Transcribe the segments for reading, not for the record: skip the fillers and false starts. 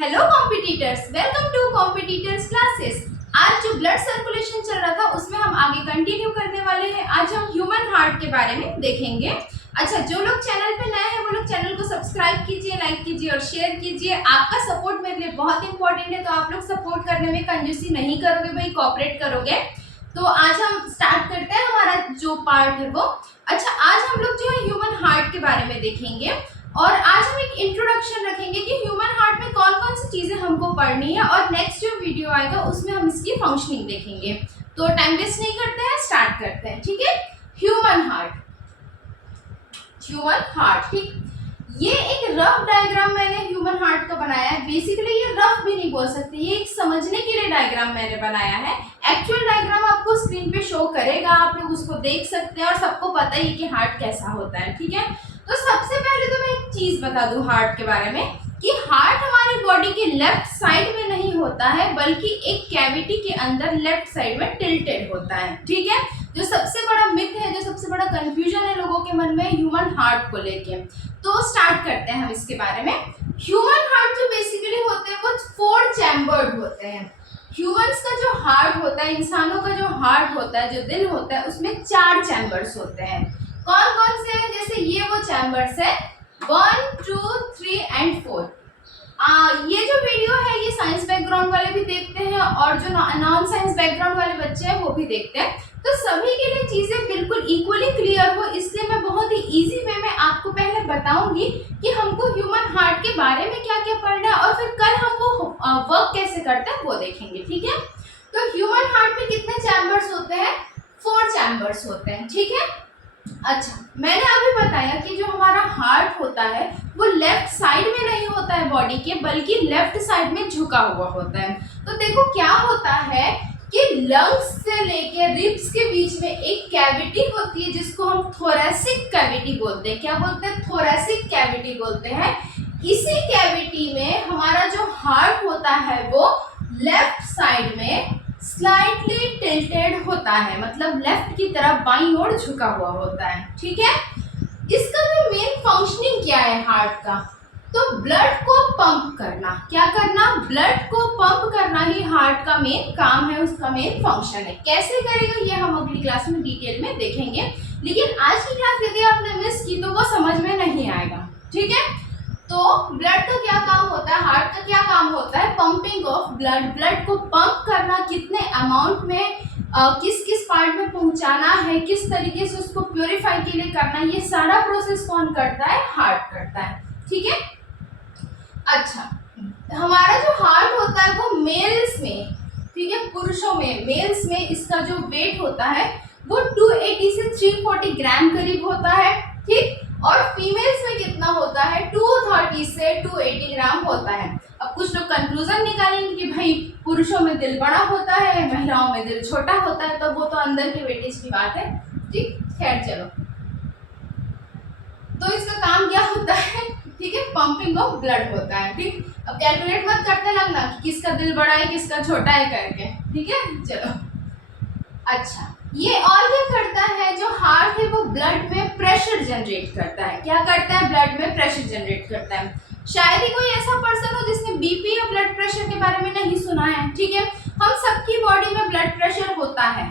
Hello competitors, welcome to competitors classes. आज जो blood circulation चल रहा था उसमें हम आगे कंटिन्यू करने वाले हैं। आज हम ह्यूमन हार्ट के बारे में देखेंगे। अच्छा, जो लोग चैनल पे नए हैं वो लोग चैनल को सब्सक्राइब कीजिए, लाइक कीजिए और शेयर कीजिए। आपका सपोर्ट मेरे लिए बहुत इंपॉर्टेंट है, तो आप लोग सपोर्ट करने में कंजूसी नहीं करोगे भाई, कोऑपरेट करोगे। तो आज हम स्टार्ट करते हैं हमारा जो पार्ट है वो। अच्छा, आज हम लोग जो है ह्यूमन हार्ट के बारे में देखेंगे और आज हम एक इंट्रोडक्शन रखेंगे कि ह्यूमन हार्ट में कौन कौन सी चीजें हमको पढ़नी है और नेक्स्ट जो वीडियो आएगा उसमें हम इसकी फंक्शनिंग देखेंगे। तो टाइम वेस्ट नहीं करते हैं, स्टार्ट करते हैं। ठीक है, ह्यूमन हार्ट। ठीक, ये एक रफ डायग्राम मैंने ह्यूमन हार्ट का बनाया है। बेसिकली ये रफ भी नहीं बोल सकते, ये एक समझने के लिए डायग्राम मैंने बनाया है। एक्चुअल डायग्राम आपको स्क्रीन पे शो करेगा, आप लोग उसको देख सकते हैं और सबको पता ही कि हार्ट कैसा होता है। ठीक है, तो सबसे पहले तो मैं एक चीज बता दूं हार्ट के बारे में कि हार्ट हमारी बॉडी के लेफ्ट साइड में नहीं होता है, बल्कि एक कैविटी के अंदर लेफ्ट साइड में टिल्टेड होता है। ठीक है, जो सबसे बड़ा मिथ है, जो सबसे बड़ा कंफ्यूजन है लोगों के मन में ह्यूमन हार्ट को लेके। तो स्टार्ट करते हैं हम इसके बारे में। ह्यूमन हार्ट जो बेसिकली होते हैं वो 4 चैम्बर्ड होते हैं। ह्यूमंस का जो हार्ट होता है, इंसानों का जो हार्ट होता है, जो दिल होता है, उसमें 4 चैम्बर्स होते हैं। कौन कौन से हैं? जैसे ये वो चैम्बर्स है 1, 2, 3 एंड 4। ये जो वीडियो है ये साइंस बैकग्राउंड वाले भी देखते हैं और जो नॉन साइंस बैकग्राउंड वाले बच्चे हैं वो भी देखते हैं। तो सभी के लिए चीजें बिल्कुल इक्वली क्लियर हो, इसलिए मैं बहुत ही इजी वे में आपको पहले बताऊंगी कि हमको ह्यूमन हार्ट के बारे में क्या क्या पढ़ना है और फिर कल हम वो वर्क कैसे करते हैं वो देखेंगे। ठीक है, तो ह्यूमन हार्ट में कितने चैम्बर्स होते हैं? 4 चैम्बर्स होते हैं। ठीक है, अच्छा, मैंने अभी बताया कि जो हमारा हार्ट होता है वो लेफ्ट साइड में नहीं होता है बॉडी के, बल्कि लेफ्ट साइड में झुका हुआ होता है। तो देखो क्या होता है कि लंग्स से लेके रिब्स के बीच में एक कैविटी होती है जिसको हम थोरैसिक कैविटी बोलते हैं। क्या बोलते हैं? थोरैसिक कैविटी बोलते हैं। इसी कैविटी में हमारा जो हार्ट होता है वो लेफ्ट साइड में स्लाइटली टिल्टेड होता है, मतलब लेफ्ट की तरफ बाईं ओर झुका हुआ होता है। ठीक है, इसका जो मेन फंक्शनिंग क्या है हार्ट का? तो ब्लड को पंप करना। क्या करना? ब्लड को पंप करना ही हार्ट का मेन काम है, उसका मेन फंक्शन है। कैसे करेगा ये हम अगली क्लास में डिटेल में देखेंगे, लेकिन आज की क्लास यदि आपने मिस की तो वो समझ में नहीं आएगा। ठीक है, तो ब्लड का क्या काम होता है, हार्ट का क्या काम होता है? Pumping of blood. ब्लड को पंप करना, कितने अमाउंट में किस किस पार्ट में पहुंचाना है, किस तरीके से उसको प्योरीफाई के लिए करना है, ये सारा प्रोसेस कौन करता है? हार्ट करता है। ठीक है, अच्छा, हमारा जो हार्ट होता है वो मेल्स में, ठीक है, पुरुषों में, मेल्स में इसका जो वेट होता है वो 280 से 340 ग्राम करीब होता है। ठीक, और फीमेल्स में कितना होता है? 230 से 280 ग्राम होता है। अब कुछ लोग कंक्लूजन निकालेंगे कि भाई पुरुषों में दिल बड़ा होता है, महिलाओं में दिल छोटा होता है, तो वो तो अंदर के वेटेज की बात है। ठीक, खैर चलो, तो इसका काम क्या होता है? ठीक है, पंपिंग ऑफ ब्लड होता है। ठीक, अब कैलकुलेट मत करते लगना कि किसका दिल बड़ा है किसका छोटा है करके। ठीक है, चलो, अच्छा, ये और क्या करता है? जो हार्ट है वो ब्लड में प्रेशर जनरेट करता है। क्या करता है? ब्लड में प्रेशर जनरेट करता है। शायद ही कोई ऐसा पर्सन हो जिसने बीपी या ब्लड प्रेशर के बारे में नहीं सुना है। ठीक है, हम सबकी बॉडी में ब्लड प्रेशर होता है।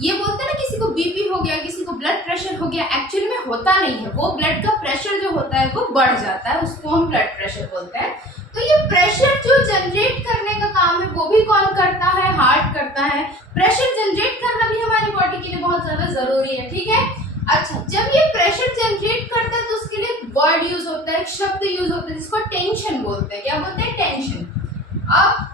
ये बोलते हैं ना किसी को बीपी हो गया, किसी को ब्लड प्रेशर हो गया, एक्चुअली में होता नहीं है। वो ब्लड का प्रेशर जो होता है वो बढ़ जाता है, उसको हम ब्लड प्रेशर बोलते हैं। तो ये प्रेशर जो जनरेट करने का काम है वो भी कौन करता है? हार्ट करता है। प्रेशर जनरेट करना भी हमारी बॉडी के लिए बहुत ज्यादा जरूरी है। ठीक है, अच्छा, जब ये प्रेशर जनरेट करता है तो उसके लिए एक वर्ड यूज होता है, एक शब्द यूज होता है जिसको टेंशन बोलते हैं। क्या बोलते हैं? टेंशन। अब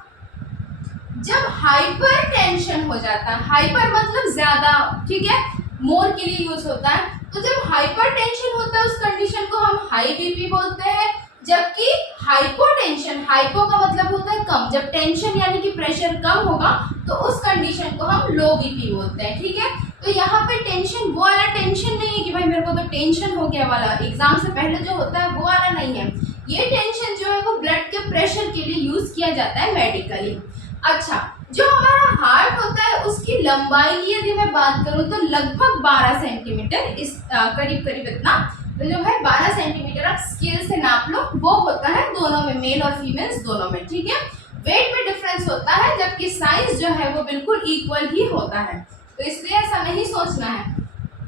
जब हाइपर टेंशन हो जाता है, हाइपर मतलब ज्यादा, ठीक है, मोर के लिए यूज होता है। तो जब हाइपर टेंशन होता है उस कंडीशन को हम हाई बीपी बोलते हैं, जबकि हाइपोटेंशन, हाइपो का मतलब होता है कम, जब टेंशन यानी कि प्रेशर कम होगा तो उस कंडीशन को हम लो बीपी बोलते हैं। ठीक है, तो यहाँ पे टेंशन वो वाला टेंशन नहीं है कि भाई मेरे को तो टेंशन हो गया वाला, एग्जाम से पहले जो होता है वो वाला नहीं है। ये टेंशन जो है वो ब्लड के प्रेशर के लिए यूज किया जाता है मेडिकली। अच्छा, जो हमारा हार्ट होता है उसकी लंबाई की यदि मैं बात करूं तो लगभग 12 सेंटीमीटर, इस करीब करीब इतना तो जो है 12 सेंटीमीटर आप स्केल से नाप लो, वो होता है दोनों में, मेल और फीमेल्स दोनों में, ठीक है। वेट में डिफरेंस होता है, जबकि साइज जो है वो बिल्कुल इक्वल ही होता है। तो इसलिए ऐसा नहीं सोचना है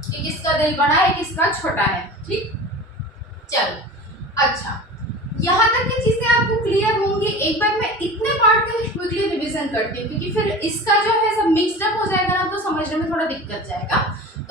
कि किसका दिल बड़ा है किसका छोटा है, ठीक। चलो, अच्छा, यहाँ तक की चीजें आपको क्लियर होंगी। एक बार मैं इतने पार्ट का क्विकली रिवीजन करती हूँ, क्योंकि फिर इसका जो है सब मिक्सड अप हो जाएगा ना, तो समझने में थोड़ा दिक्कत जाएगा।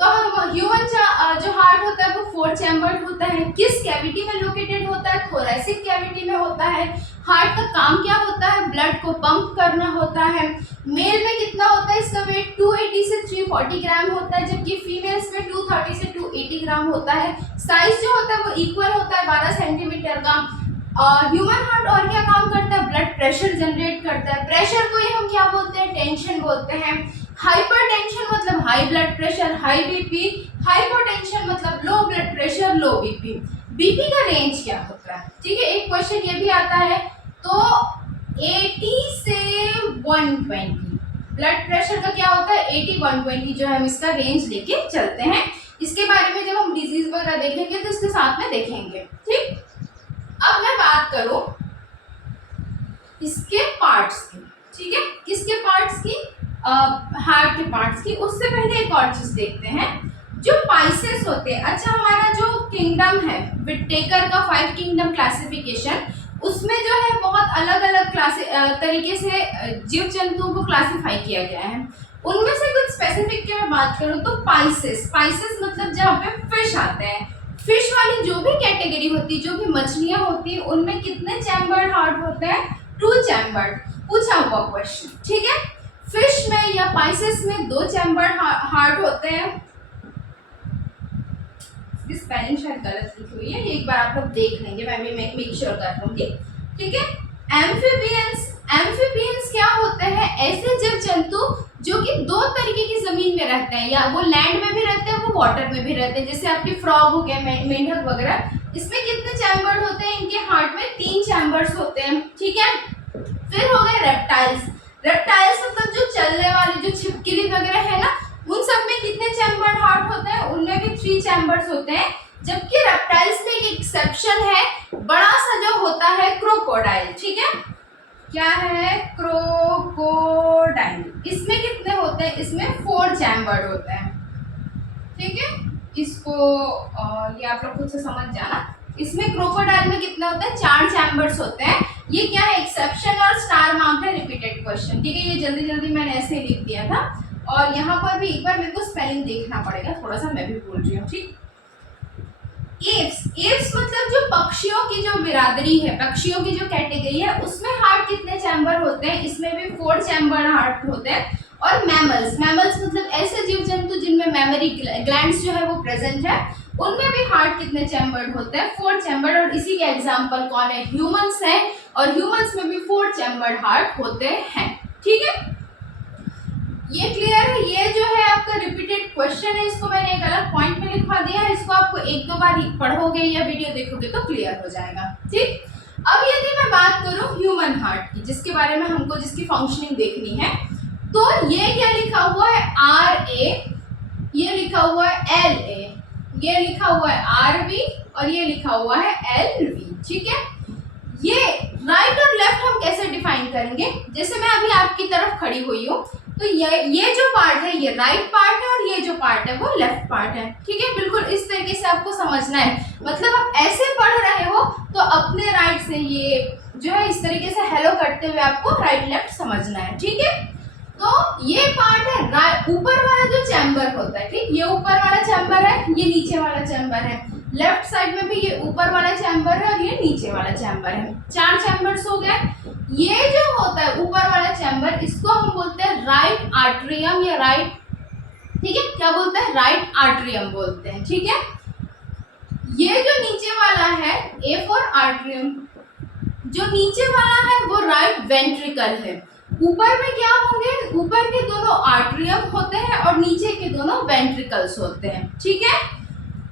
तो हम ह्यूमन जो हार्ट होता है वो 4 चैम्बर्ड होता है। किस कैविटी में लोकेटेड होता है? थोरैसिक कैविटी में होता है। हार्ट का काम क्या होता है? ब्लड को पंप करना होता है। मेल में कितना होता है इसका वेट? 280 से 340 ग्राम होता है, जबकि फीमेल्स में 230 से 280 ग्राम होता है। साइज जो होता है वो इक्वल होता है, 12 सेंटीमीटर का। ह्यूमन हार्ट और क्या काम करता है? ब्लड प्रेशर जनरेट करता है। प्रेशर को ही हम क्या बोलते हैं? टेंशन बोलते हैं। हाइपरटेंशन मतलब high blood pressure, high BP. Hypotension मतलब low blood pressure, low BP. BP का रेंज क्या होता है? ठीक है, एक क्वेश्चन ये भी आता है। तो 80 से 120 ब्लड प्रेशर का क्या होता है? 80-120 जो है हम इसका रेंज लेके चलते हैं। इसके बारे में जब हम डिजीज वगैरह देखेंगे तो इसके साथ में देखेंगे, ठीक। अब मैं बात करूं इसके पार्ट्स की, ठीक है, किसके पार्ट्स की? हार्ट के पार्ट्स की। उससे पहले एक और चीज देखते हैं, जो पाइसेस होते हैं। अच्छा, हमारा जो किंगडम है विटेकर का 5 किंगडम क्लासिफिकेशन, उसमें जो है बहुत अलग अलग तरीके से जीव जंतुओं को क्लासिफाई किया गया है। उनमें से कुछ स्पेसिफिक की मैं बात करूं तो पाइसेस मतलब जहाँ पे फिश आते हैं, फिश वाली जो भी कैटेगरी होती है, जो भी मछलियां होती है, उनमें कितने चैम्बर्ड हार्ट होते हैं? 2 चैम्बर्ड। पूछा हुआ क्वेश्चन, ठीक है। फिश में या पाइसेस में 2 चैम्बर्ड हार्ट होते हैं। स्पेलिंग शायद गलत लिखी हुई है, ये एक बार आप लोग देख लेंगे, मैं भी मेक श्योर कर लूंगी, ठीक है। एम्फीबियंस क्या होते हैं? ऐसे जीव जंतु जो कि 2 तरीके की जमीन में रहते हैं, या वो लैंड में भी रहते हैं, वो वाटर में भी रहते हैं। जैसे आपके फ्रॉग हो गए, मेंढक वगैरह। इसमें कितने चैम्बर्ड होते हैं? इनके हार्ट में 3 चैम्बर्स होते हैं, ठीक है। फिर हो गए रेप्टाइल्स मतलब जो चलने वाले, जो छिपकली वगैरह है ना, उन सब में कितने चैम्बर्ड हार्ट होते हैं? उनमें भी 3 चैम्बर्स होते हैं। जबकि रेप्टाइल्स में एक एक्सेप्शन है, बड़ा सा जो होता है क्रोकोडाइल, ठीक है। क्या है? क्रोकोडाइल। इसमें कितने होते हैं? इसमें 4 चैम्बर्ड होते हैं, ठीक है। इसको ये आप लोग खुद से समझ जाना। इसमें क्रोकोडाइल में कितने होते हैं? 4 चैम्बर्स होते हैं। ये क्या है? एक्सेप्शन और स्टार मार्क है, रिपीटेड क्वेश्चन, ठीक है। ये जल्दी जल्दी मैंने ऐसे ही लिख दिया था, और यहाँ पर भी एक बार मेरे को स्पेलिंग देखना पड़ेगा, थोड़ा सा मैं भी भूल रही हूँ, ठीक। एव्स मतलब जो पक्षियों की जो बिरादरी है, पक्षियों की जो कैटेगरी है, उसमें हार्ट कितने चैम्बर होते हैं? इसमें भी 4 चैम्बर हार्ट होते हैं। और मैमल्स मतलब ऐसे जीव जंतु जिनमें मेमोरी ग्लैंड्स जो है वो प्रेजेंट है, उनमें भी हार्ट कितने चैम्बर्ड होते हैं? 4 चैम्बर्ड। और इसी के एग्जांपल कौन है? ह्यूमंस है, और ह्यूमंस में भी 4 चैम्बर्ड हार्ट होते हैं, ठीक है। ये क्लियर है? ये जो है आपका रिपीटेड क्वेश्चन है, इसको मैंने एक अलग पॉइंट में लिखवा दिया है। इसको आपको 1-2 बार पढ़ोगे या वीडियो देखोगे तो क्लियर हो जाएगा, ठीक। अब यदि मैं बात करूं ह्यूमन हार्ट की, जिसके बारे में हमको जिसकी फंक्शनिंग देखनी है, तो ये क्या लिखा हुआ है? RA, ये लिखा हुआ है LA, ये लिखा हुआ है RB, और ये लिखा हुआ है LV, ठीक है। ये राइट और लेफ्ट हम कैसे डिफाइन करेंगे? जैसे मैं अभी आपकी तरफ खड़ी हुई हूँ, तो ये जो पार्ट है ये राइट पार्ट है, और ये जो पार्ट है वो लेफ्ट पार्ट है, ठीक है। बिल्कुल इस तरीके से आपको समझना है। मतलब आप ऐसे पढ़ रहे हो तो अपने राइट से ये जो है इस तरीके से हेलो करते हुए आपको राइट लेफ्ट समझना है, ठीक है। तो ये पार्ट है ऊपर वाला जो चैम्बर होता है, ठीक। ये ऊपर वाला चैम्बर है, ये नीचे वाला चैम्बर है। लेफ्ट साइड में भी ये ऊपर वाला चैम्बर है और ये नीचे वाला चैम्बर है। 4 चैम्बर्स हो गए। ये जो होता है ऊपर वाला चैम्बर, इसको हम बोलते हैं राइट आर्टरियम या राइट, ठीक है। क्या बोलते हैं? राइट आर्टरियम बोलते हैं, ठीक है। ये जो नीचे वाला है, A फॉर आर्टरियम, जो नीचे वाला है वो राइट वेंट्रिकल है। ऊपर में क्या होंगे? ऊपर के दोनों आर्टरियम होते हैं और नीचे के दोनों वेंट्रिकल्स होते हैं, ठीक है।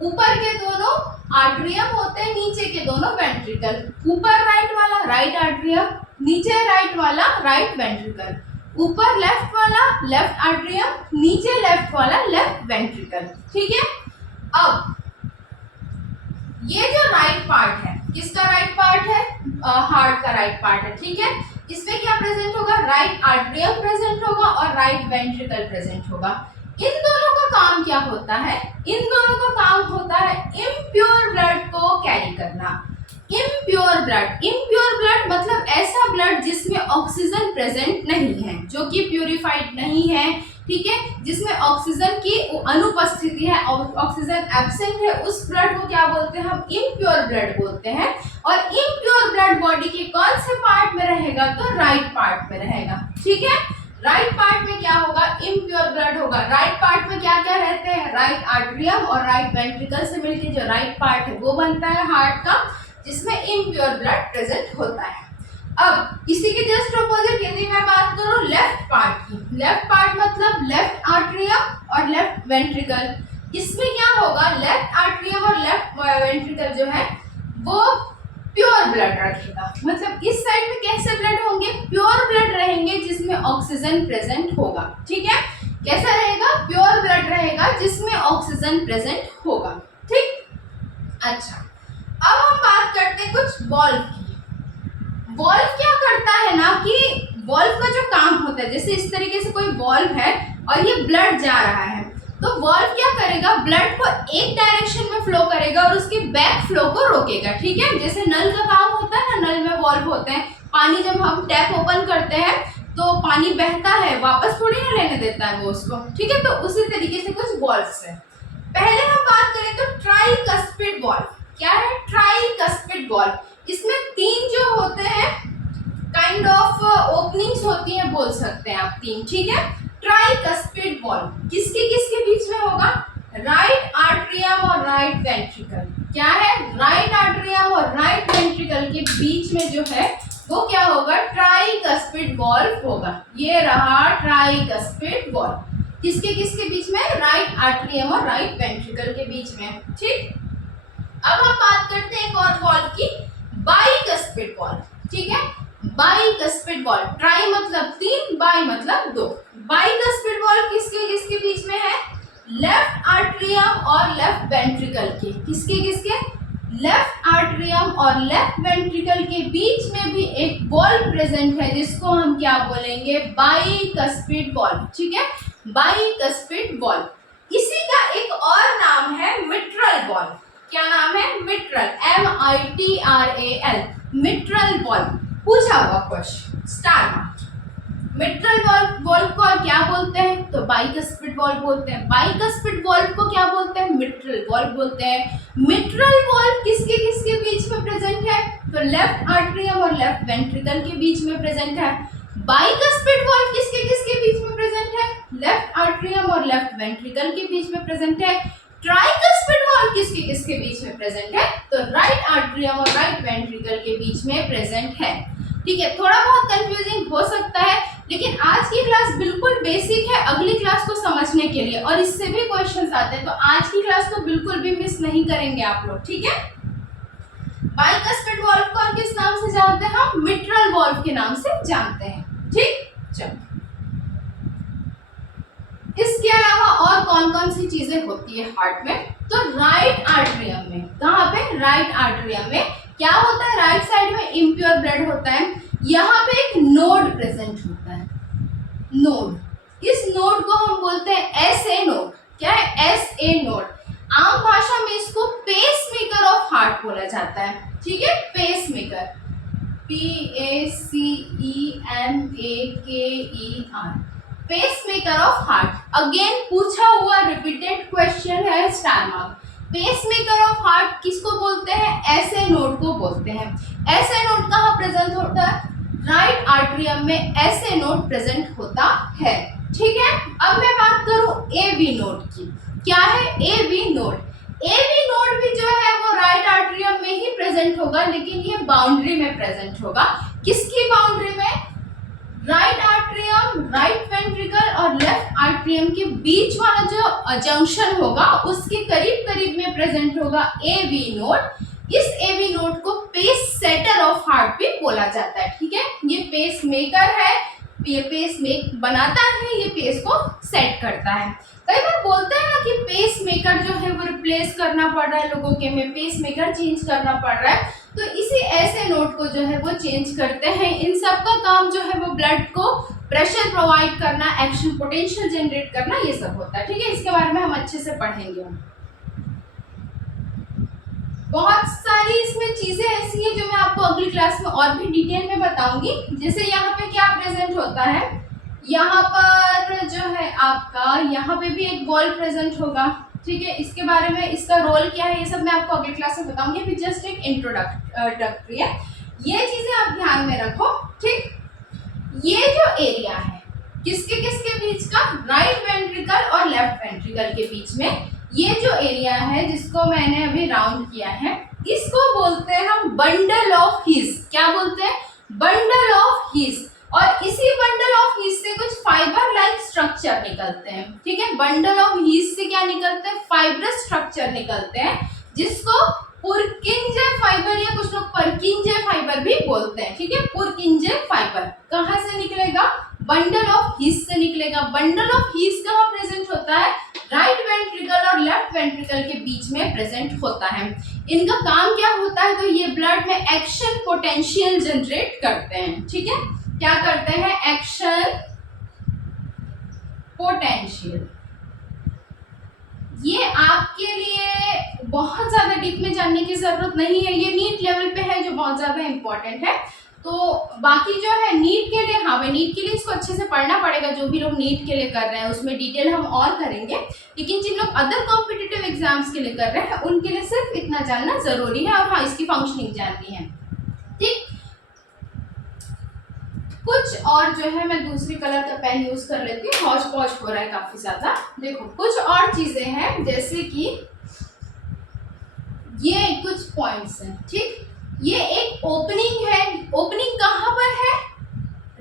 ऊपर के दोनों आर्टरियम होते हैं, नीचे के दोनों वेंट्रिकल। ऊपर राइट वाला राइट आर्टरियम, नीचे राइट वाला राइट वेंट्रिकल। ऊपर लेफ्ट वाला लेफ्ट आर्टरियम, नीचे लेफ्ट वाला लेफ्ट वेंट्रिकल, ठीक है। अब ये जो राइट पार्ट है, किसका राइट पार्ट है? हार्ट का राइट पार्ट है, ठीक है। इसमें क्या प्रेजेंट होगा? राइट आर्टरियम प्रेजेंट होगा और राइट वेंट्रिकल प्रेजेंट होगा। इन दोनों का काम क्या होता है? इन दोनों का काम होता है इम्प्योर ब्लड को कैरी करना। इम्प्योर ब्लड मतलब ऐसा ब्लड जिसमें ऑक्सीजन प्रेजेंट नहीं है, जो कि प्यूरिफाइड नहीं है, ठीक है, जिसमें ऑक्सीजन की अनुपस्थिति है, ऑक्सीजन एब्सेंट है, उस ब्लड को क्या बोलते हैं? हम इम्प्योर ब्लड बोलते हैं। और इम्प्योर ब्लड बॉडी के कौन से पार्ट में रहेगा? तो राइट पार्ट में रहेगा, ठीक है। राइट पार्ट में क्या होगा? इम्प्योर ब्लड होगा। राइट पार्ट में क्या क्या रहते हैं? राइट आर्टरियम और राइट वेंट्रिकल से मिलकर जो राइट पार्ट है वो बनता है हार्ट का, जिसमें इम्प्योर ब्लड प्रेजेंट होता है। अब इसी के जस्ट अपोजिट यदि मैं बात करूं लेफ्ट पार्ट की, लेफ्ट पार्ट मतलब लेफ्ट आर्टरियम और लेफ्ट वेंट्रिकल, इसमें क्या होगा? लेफ्ट आर्टरियम और लेफ्ट वेंट्रिकल जो है वो प्योर ब्लड रखेगा। मतलब इस साइड में कैसे ब्लड होंगे? प्योर ब्लड रहेंगे जिसमें ऑक्सीजन प्रेजेंट होगा, ठीक है। कैसा रहेगा? प्योर ब्लड रहेगा जिसमें ऑक्सीजन प्रेजेंट होगा, ठीक। अच्छा, अब हम बात करते हैं कुछ वॉल्व की। वॉल्व क्या करता है ना कि वॉल्व का जो काम होता है, जैसे इस तरीके से कोई वॉल्व है और ये ब्लड जा रहा है, तो वॉल्व क्या करेगा? ब्लड को एक डायरेक्शन में फ्लो करेगा और उसके बैक फ्लो को रोकेगा, ठीक है। जैसे नल का काम होता है ना, नल में वॉल्व होते हैं, पानी जब हम टैप ओपन करते हैं तो पानी बहता है, वापस थोड़ी ना लेने देता है वो उसको, ठीक है। तो उसी तरीके से कुछ वॉल्व्स है। पहले हम बात करें तो ट्राइकस्पिड वॉल्व। क्या है? Tricuspid valve. इसमें तीन जो होते हैं काइंड ऑफ ओपनिंग्स होती हैं, बोल सकते हैं आप, तीन, ठीक है। ट्राइकस्पिड वॉल्व किसके किसके बीच में होगा? राइट आर्टरियम और राइट वेंट्रिकल। क्या है? राइट आर्टरियम और राइट वेंट्रिकल के बीच में जो है वो क्या होगा? ट्राइकस्पिड वॉल्व होगा। ये रहा ट्राइकस्पिड वॉल्व। किसके बीच में? राइट आर्टरियम और राइट वेंट्रिकल के बीच में, ठीक। अब हम बात करते हैं एक और वॉल्व की, बाइकस्पिड वॉल्व, ठीक है। बाइकस्पिड वॉल्व, ट्राई मतलब तीन, बाई मतलब दो। बाइकस्पिड वॉल्व किसके बीच में है? लेफ्ट आर्टरियम और लेफ्ट वेंट्रिकल के। किसके? लेफ्ट आर्टरियम और लेफ्ट वेंट्रिकल के बीच में भी एक वॉल्व प्रेजेंट है जिसको हम क्या बोलेंगे? बाइकस्पिड वॉल्व, ठीक है। Bicuspid valve. इसी का एक और नाम है मिट्रल वॉल्व। क्या नाम है? Mitral, MITRAL, mitral valve. पूछा हुआ question, star mark. Mitral valve को क्या बोलते हैं? तो बाइकस्पिड वॉल्व बोलते हैं। बाइकस्पिड वॉल्व को क्या बोलते हैं? मिट्रल वॉल्व बोलते हैं। मिट्रल वॉल्व किसके बीच में प्रेजेंट है? तो लेफ्ट आर्टरियम और लेफ्ट वेंट्रिकल के बीच में प्रेजेंट है। बाइकस्पिड वॉल्व किसके बीच में प्रेजेंट है? लेफ्ट आर्टरियम और लेफ्ट वेंट्रिकल के बीच में प्रेजेंट है। ट्राइकस्पिड वॉल्व किसके बीच में प्रेजेंट है? तो राइट आर्टरियम और राइट वेंट्रिकल के बीच में प्रेजेंट है, ठीक है। थोड़ा बहुत कंफ्यूजिंग हो सकता है, लेकिन आज की क्लास बिल्कुल बेसिक है अगली क्लास को समझने के लिए, और इससे भी क्वेश्चंस आते हैं, तो आज की क्लास को बिल्कुल भी मिस नहीं करेंगे आप लोग, ठीक है। बाइकस्पिड वॉल्व को हम किस नाम से जानते हैं? हम मिट्रल वॉल्व के नाम से जानते हैं, ठीक। चलो, इसके अलावा और कौन कौन सी चीजें होती है हार्ट में? तो राइट आर्टरियम में, कहाँ पे? राइट आर्टरियम में क्या होता है? राइट साइड में इम्प्योर ब्लड होता है, यहाँ पे एक नोड प्रेजेंट होता है, नोड। इस नोड को हम बोलते हैं SA नोड। क्या है? SA node. आम भाषा में इसको पेस मेकर ऑफ हार्ट बोला जाता है, ठीक है। Pacemaker, PACEMAKER, pacemaker of heart. Again पूछा हुआ रिपीटेड क्वेश्चन है, star mark. Pacemaker of heart किसको बोलते हैं? SA नोड को बोलते हैं। SA नोड कहाँ प्रेजेंट होता है? राइट आर्टरियम में SA नोड प्रेजेंट होता है, ठीक है। अब मैं बात करूं AV नोड की। क्या है? AV node. AV नोड भी जो है वो राइट आर्टरियम में ही प्रेजेंट होगा, लेकिन ये बाउंड्री में प्रेजेंट होगा। किसकी बाउंड्री में? राइट आर्टरियम, राइट वेंट्रिकल और लेफ्ट आर्टरियम के बीच वाला जो जंक्शन होगा उसके करीब में प्रेजेंट होगा AV नोड। इस AV नोड को पेस सेटर ऑफ हार्ट भी बोला जाता है, ठीक है। ये पेस मेकर है, ये पेस मेक बनाता है, ये पेस को सेट करता है। कई बार बोलते हैं ना कि पेस मेकर जो है वो रिप्लेस करना पड़ रहा है लोगों के में, पेस मेकर चेंज करना पड़ रहा है, तो इसी ऐसे नोट को जो है वो चेंज करते हैं। इन सब का काम जो है वो ब्लड को प्रेशर प्रोवाइड करना, एक्शन पोटेंशियल जनरेट करना, ये सब होता है। ठीक है, इसके बारे में हम अच्छे से पढ़ेंगे। बहुत सारी इसमें चीजें ऐसी हैं जो मैं आपको अगली क्लास में और भी डिटेल में बताऊंगी। जैसे यहाँ पे क्या प्रेजेंट होता है, यहाँ पर जो है आपका यहाँ पे भी एक बॉल प्रेजेंट होगा। ठीक है, इसके बारे में, इसका रोल क्या है, ये सब मैं आपको अगली क्लास में बताऊंगी। अभी जस्ट एक इंट्रोडक्टरी है, ये चीजें आप ध्यान में रखो। ठीक, ये जो एरिया है किसके किसके बीच का, राइट वेंट्रिकल और लेफ्ट वेंट्रिकल के बीच में, ये जो एरिया है जिसको मैंने अभी राउंड किया है, इसको बोलते हैं हम बंडल ऑफ हीस। क्या बोलते हैं, बंडल ऑफ हीस। और इसी बंडल ऑफ हीस से कुछ फाइबर लाइक स्ट्रक्चर निकलते हैं। ठीक है, बंडल ऑफ हीस से क्या निकलते हैं, फाइब्रस स्ट्रक्चर निकलते हैं, जिसको पुरकिंजे फाइबर या कुछ लोग परकिंजे फाइबर भी बोलते हैं। ठीक है, पुरकिंजे फाइबर कहाँ से निकलेगा, बंडल ऑफ हीस से निकलेगा। बंडल ऑफ हीस कहाँ प्रेजेंट होता है, राइट वेंट्रिकल और लेफ्ट वेंट्रिकल के बीच में प्रेजेंट होता है। इनका काम क्या होता है, तो ये ब्लड में एक्शन पोटेंशियल जनरेट करते हैं। ठीक है, क्या करते हैं, एक्शन पोटेंशियल। ये आपके लिए बहुत ज्यादा डीप में जानने की जरूरत नहीं है, ये नीट लेवल पे है जो बहुत ज्यादा इंपॉर्टेंट है। तो बाकी जो है नीट के लिए, हाँ भाई नीट के लिए इसको अच्छे से पढ़ना पड़ेगा। जो भी लोग नीट के लिए कर रहे हैं उसमें डिटेल हम और करेंगे, लेकिन जिन लोग अदर कॉम्पिटिटिव एग्जाम्स के लिए कर रहे हैं उनके लिए सिर्फ इतना जानना जरूरी है, और हाँ इसकी फंक्शनिंग जाननी है। ठीक, कुछ और जो है मैं दूसरी कलर का पेन यूज कर लेती हूँ, हौच पौच हो रहा है काफी ज्यादा। देखो कुछ और चीजें हैं, जैसे कि ये कुछ पॉइंट्स हैं। ठीक, ये एक ओपनिंग है, ओपनिंग कहाँ पर है,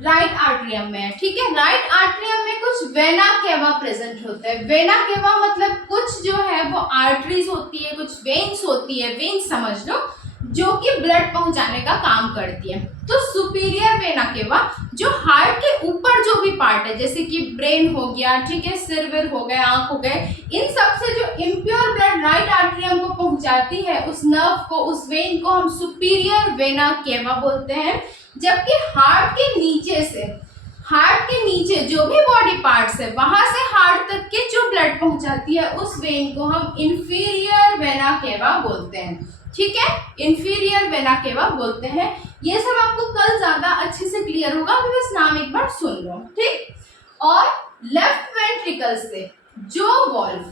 राइट आर्टरियम में है। ठीक है, राइट आर्टरियम में कुछ वेना केवा प्रेजेंट होता है। वेना केवा मतलब कुछ जो है वो आर्टरीज होती है, कुछ वेन्स होती है, वेन्स समझ लो, जो कि ब्लड पहुंचाने का काम करती है। तो सुपीरियर वेना केवा जो हार्ट के ऊपर जो भी पार्ट है, जैसे कि ब्रेन हो गया, ठीक है, सिर विर हो गए, आंख हो गए, इन सब से जो इम्प्योर ब्लड राइट आर्टरियम को पहुंचाती है, उस नर्व को, उस वेन को हम सुपीरियर वेना केवा बोलते हैं। जबकि हार्ट के नीचे से, हार्ट के नीचे जो भी बॉडी पार्ट्स है वहां से हार्ट तक के जो ब्लड पहुंचाती है उस वेन को हम इंफीरियर वेना केवा बोलते हैं। ठीक है, इंफीरियर वेना केवा बोलते हैं। ये सब आपको कल ज्यादा अच्छे से क्लियर होगा, अभी बस नाम एक बार सुन लो। ठीक, और लेफ्ट वेंट्रिकल से जो वॉल्व,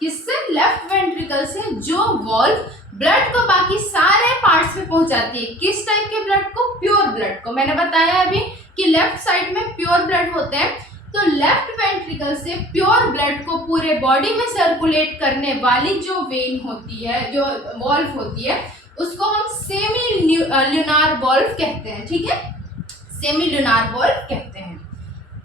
किससे, लेफ्ट वेंट्रिकल से जो वॉल्व ब्लड को बाकी सारे पार्ट्स में पहुंचाती है। किस टाइप के ब्लड को, प्योर ब्लड को। मैंने बताया अभी कि लेफ्ट साइड में प्योर ब्लड होते हैं, तो लेफ्ट वेंट्रिकल से प्योर ब्लड को पूरे बॉडी में सर्कुलेट करने वाली जो वेन होती है, जो वॉल्व होती है, उसको हम सेमी ल्यूनार वॉल्व कहते हैं। ठीक है, सेमी ल्यूनार वॉल्व कहते हैं।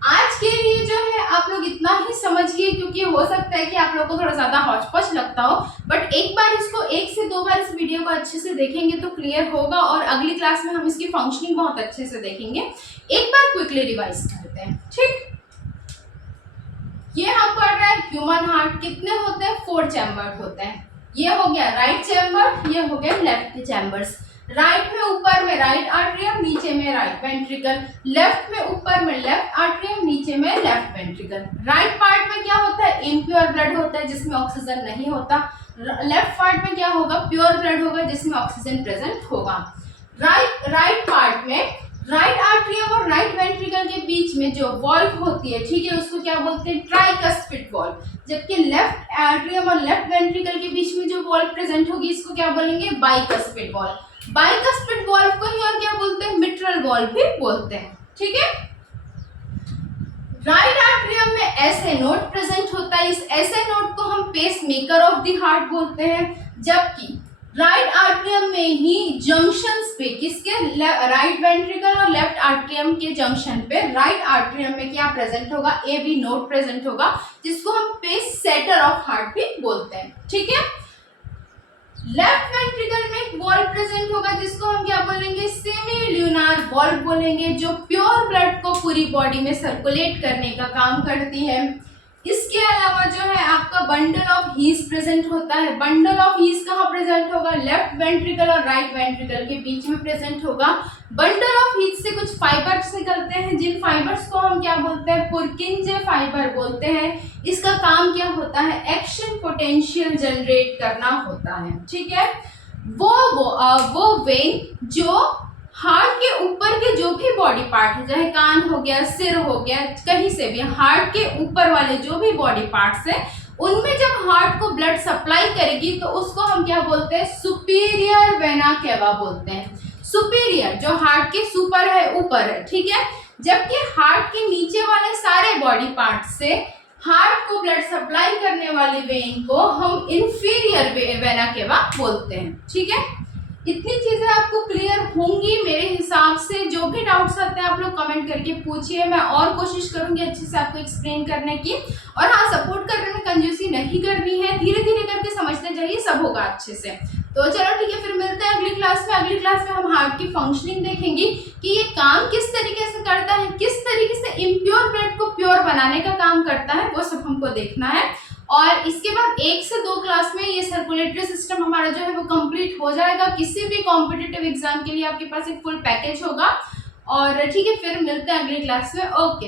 आज के लिए जो है आप लोग इतना ही समझिए, क्योंकि हो सकता है कि आप लोग को थोड़ा ज्यादा हौच-पौच लगता हो, बट एक बार इसको 1 से 2 बार इस वीडियो को अच्छे से देखेंगे तो क्लियर होगा, और अगली क्लास में हम इसकी फंक्शनिंग बहुत अच्छे से देखेंगे। एक बार क्विकली रिवाइज करते हैं। ठीक, ये हम पढ़ रहे हैं ह्यूमन हार्ट कितने होते हैं, 4 चैम्बर होते हैं। ये हो गया राइट चैम्बर, ये हो गया लेफ्ट चैम्बर्स। राइट में ऊपर में राइट आर्टरियम, नीचे में राइट वेंट्रिकल। लेफ्ट में ऊपर में लेफ्ट आर्टरियम, नीचे में लेफ्ट वेंट्रिकल। राइट पार्ट में क्या होता है, इम्प्योर ब्लड होता है जिसमें ऑक्सीजन नहीं होता। लेफ्ट पार्ट में क्या होगा, प्योर ब्लड होगा जिसमें ऑक्सीजन प्रेजेंट होगा। राइट पार्ट में राइट आर्टरियम और राइट वेंट्रिकल के बीच में जो वॉल्व होती है, ठीक है, उसको क्या बोलते हैं, ट्राइकस्पिड वॉल्व। जबकि लेफ्ट आर्टरियम और लेफ्ट वेंट्रिकल के बीच में जो वॉल्व प्रेजेंट होगी इसको क्या बोलेंगे, बाइकस्पिड वॉल्व। बाइकस्पिड वॉल्व को ही और क्या बोलते हैं, मिट्रल वॉल्व भी बोलते हैं। ठीक है, राइट आर्टरियम में ऐसे नोड प्रेजेंट होता है, इस ऐसे नोड को हम pacemaker of the heart बोलते हैं। जबकि राइट आर्टरियम में ही जंक्शंस पे, किसके, राइट वेंट्रिकल और लेफ्ट आर्टरियम के जंक्शन पे राइट आर्टरियम में क्या प्रेजेंट होगा, ए बी नोड प्रेजेंट होगा, जिसको हम पेस सेटर ऑफ हार्ट भी बोलते हैं। ठीक है, लेफ्ट वेंट्रिकल में एक वॉल्व प्रेजेंट होगा जिसको हम क्या बोलेंगे, सेमी ल्यूनार वॉल्व बोलेंगे, जो प्योर ब्लड को पूरी बॉडी में सर्कुलेट करने का काम करती है। इसके अलावा जो है आपका बंडल ऑफ हीस प्रेजेंट होता है। बंडल ऑफ हीस कहाँ प्रेजेंट होगा? लेफ्ट वेंट्रिकल और राइट वेंट्रिकल के बीच में प्रेजेंट होगा। बंडल ऑफ हीस से कुछ फाइबर्स निकलते हैं, जिन फाइबर्स को हम क्या बोलते हैं? पुरकिंजे फाइबर बोलते हैं। इसका काम क्या होता है? एक्शन पोटेंशियल जनरेट करना होता है, ठीक है। वो वेन जो हार्ट के ऊपर के जो भी बॉडी पार्ट है, चाहे कान हो गया, सिर हो गया, कहीं से भी हार्ट के ऊपर वाले जो भी बॉडी पार्ट्स है, उनमें जब हार्ट को ब्लड सप्लाई करेगी तो उसको हम क्या बोलते हैं? सुपीरियर वेना केवा बोलते हैं। सुपीरियर जो हार्ट के सुपर है, ऊपर है, ठीक है। जबकि हार्ट के नीचे वाले सारे बॉडी पार्ट से हार्ट को ब्लड सप्लाई करने वाली वेन को हम इंफीरियर वेना केवा बोलते हैं, ठीक है। इतनी चीजें आपको क्लियर होंगी मेरे हिसाब से। जो भी डाउट्स आते हैं आप लोग कमेंट करके पूछिए, मैं और कोशिश करूंगी अच्छे से आपको एक्सप्लेन करने की। और हाँ, सपोर्ट करने में कंजूसी नहीं करनी है, धीरे धीरे करके समझते जाइए, सब होगा अच्छे से। तो चलो ठीक है, फिर मिलते हैं अगली क्लास में। अगली क्लास में हम हार्ट की फंक्शनिंग देखेंगे कि ये काम किस तरीके से करता है, किस तरीके से इम्प्योर ब्लड को प्योर बनाने का काम करता है, वो सब हमको देखना है। और इसके बाद 1 से 2 क्लास में ये सर्कुलेटरी सिस्टम हमारा जो है वो कंप्लीट हो जाएगा। किसी भी कॉम्पिटिटिव एग्जाम के लिए आपके पास एक फुल पैकेज होगा। और ठीक है, फिर मिलते हैं अगली क्लास में। ओके।